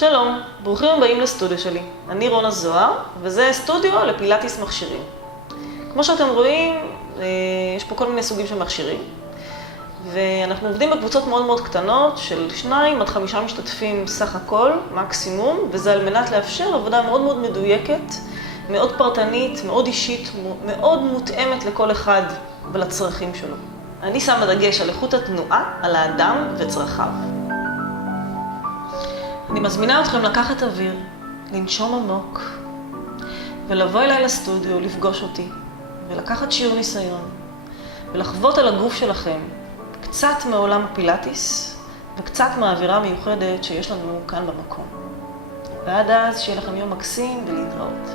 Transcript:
שלום, ברוכים הבאים לסטודיו שלי. אני רונה זוהר, וזה סטודיו לפילאטיס מכשירים. כמו שאתם רואים, יש פה כל מיני סוגים של מכשירים. ואנחנו עובדים בקבוצות מאוד מאוד קטנות של 2 עד 5 משתתפים סך הכל, מקסימום, וזה על מנת לאפשר עבודה מאוד מאוד מדויקת, מאוד פרטנית, מאוד אישית, מאוד מותאמת לכל אחד ולצרכים שלו. אני שמה דגש על איכות התנועה, על האדם וצרכיו. אני מזמינה אתכם לקחת אוויר, לנשום עמוק, ולבוא אליי לסטודיו, לפגוש אותי, ולקחת שיעור ניסיון, ולחוות על הגוף שלכם קצת מעולם הפילאטיס, וקצת מהאווירה מיוחדת שיש לנו כאן במקום. ועד אז, שיהיה לכם יום מקסים ולהתראות.